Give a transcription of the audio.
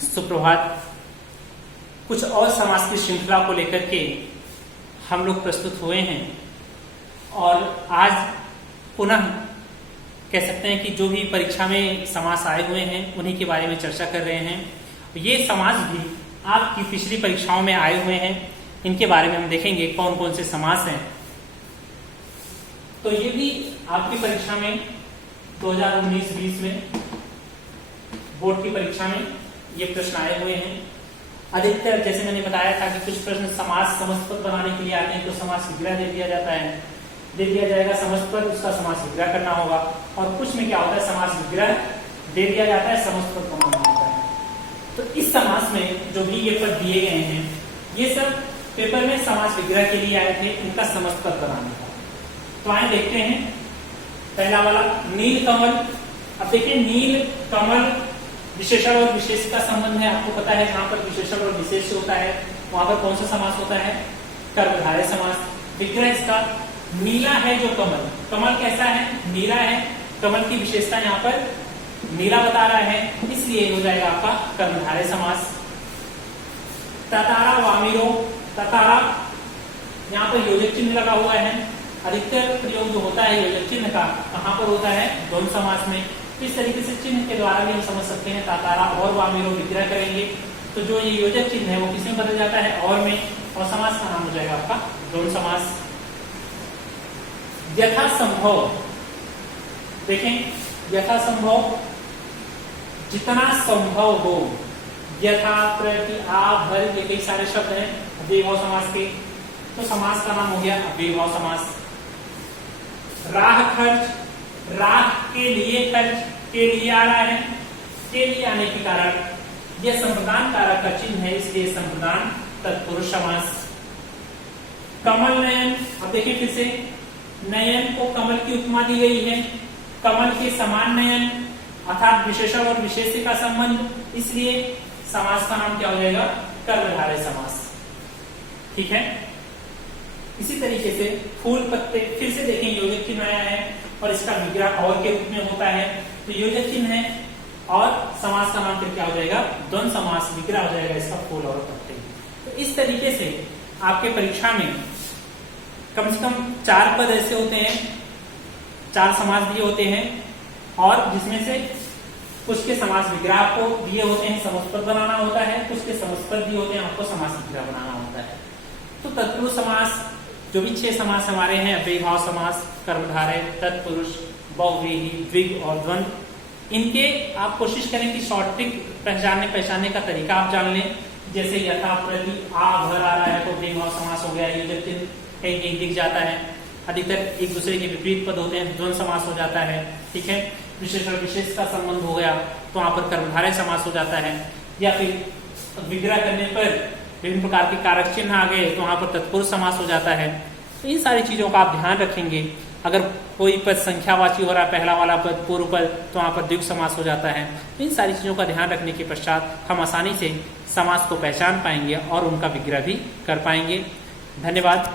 सुप्रभात। कुछ और समास की श्रृंखला को लेकर के हम लोग प्रस्तुत हुए हैं और आज पुनः कह सकते हैं कि जो भी परीक्षा में समास आए हुए हैं उन्हीं के बारे में चर्चा कर रहे हैं। ये समास भी आपकी पिछली परीक्षाओं में आए हुए हैं, इनके बारे में हम देखेंगे कौन कौन से समास हैं। तो ये भी आपकी परीक्षा में 2019-20 में बोर्ड की परीक्षा में ये प्रश्न आए हुए हैं। अधिकतर जैसे मैंने बताया था कि कुछ प्रश्न समास समस्त पद बनाने के लिए आते हैं तो समास विग्रह दे दिया जाता है, दे दिया जाएगा समस्त पद, उसका समास विग्रह करना होगा। और कुछ में क्या होता है, समास विग्रह दे दिया जाता है, समस्त पद बनाना होता है। तो इस समास में जो भी ये पद दिए गए हैं ये सब पेपर में समास विग्रह के लिए आए थे, इनका समस्त पद बनाने का। तो आए देखते हैं पहला वाला नील कमल। अब देखिए नील कमल विशेषण और विशेष का संबंध है, आपको पता है जहां पर विशेषण और विशेष होता है वहां पर कौन सा समास होता है, कर्मधारय समास। विग्रह इसका नीला है जो कमल, कमल कैसा है, नीला है। कमल की विशेषता यहाँ पर नीला बता रहा है, इसलिए हो जाएगा आपका कर्मधारय समास। ततारा वामिरो, ततारा यहाँ पर योजक चिन्ह लगा हुआ है। अधिकतर प्रयोग जो होता है योजक चिन्ह का कहाँ पर होता है, द्वंद्व समास में। इस तरीके से चिन्ह के द्वारा भी हम समझ सकते हैं तातारा और वामिरो विग्रह करेंगे तो जो ये योजक चिन्ह है वो किसमें बदल जाता है, और में, और समास का नाम हो जाएगा आपका द्वंद्व समास। यथासंभव, देखें यथासंभव जितना संभव हो, यथा, प्रति, आ, भर, ये कई सारे शब्द हैं अव्ययभाव समास के, तो समास का नाम हो गया अव्ययभाव समास। राह खर्च, राह के लिए, खर्च के लिए आ रहा है, के लिए आने के कारण यह संप्रदान कारक का चिन्ह है, इसलिए संप्रदान तत्पुरुष समास। कमल नयन, अब देखिए फिर से नयन को कमल की उपमा दी गई है, कमल के समान नयन अर्थात विशेषण और विशेष्य का संबंध, इसलिए समास का नाम क्या हो जाएगा, कर्मधारय समास। ठीक है। इसी तरीके से फूल पत्ते, फिर से देखें योजक चिन्ह आया है और इसका विग्रह और के रूप में होता है, तो योजक चिन्ह है और समास का नाम फिर क्या हो जाएगा, द्वंद्व समास, विग्रह हो जाएगा इसका फूल और पत्ते। तो इस तरीके से आपके परीक्षा में कम से कम 4 पद ऐसे होते हैं, 4 समास दिए होते हैं और जिसमें से कुछ के समास विग्रह आपको दिए होते हैं, समस्त पद बनाना होता है, कुछ के समस्त पद दिए होते हैं, आपको समास विग्रह बनाना होता है। तो तत्पुरुष समास जो भी 6 समास हमारे हैं, अव्ययभाव समास, कर्मधारय, तत्पुरुष, बहुव्रीहि, द्विग और द्वंद्व, इनके आप कोशिश करें कि शॉर्ट ट्रिक पहचानने का तरीका आप जान लें। जैसे यथा, प्रति, आ, भर आ रहा है तो अव्ययभाव समास हो गया, योजक चिन्ह कहीं कहीं दिख जाता है। अधिकतर एक दूसरे के विपरीत पद होते हैं, द्वंद्व समास हो जाता है। ठीक है। विशेष और विशेष का संबंध हो गया तो वहां पर कर्मधारय समास हो जाता है, या फिर विग्रह करने पर विभिन्न प्रकार के कारक चिन्ह आ गए तो वहां पर तत्पुरुष समास हो जाता है। तो इन सारी चीजों का आप ध्यान रखेंगे। अगर कोई पद संख्यावाची हो रहा है, पहला वाला पद पूर्व पद, तो वहां पर द्विग समास हो जाता है। तो इन सारी चीजों का ध्यान रखने के पश्चात हम आसानी से समास को पहचान पाएंगे और उनका विग्रह भी कर पाएंगे। धन्यवाद।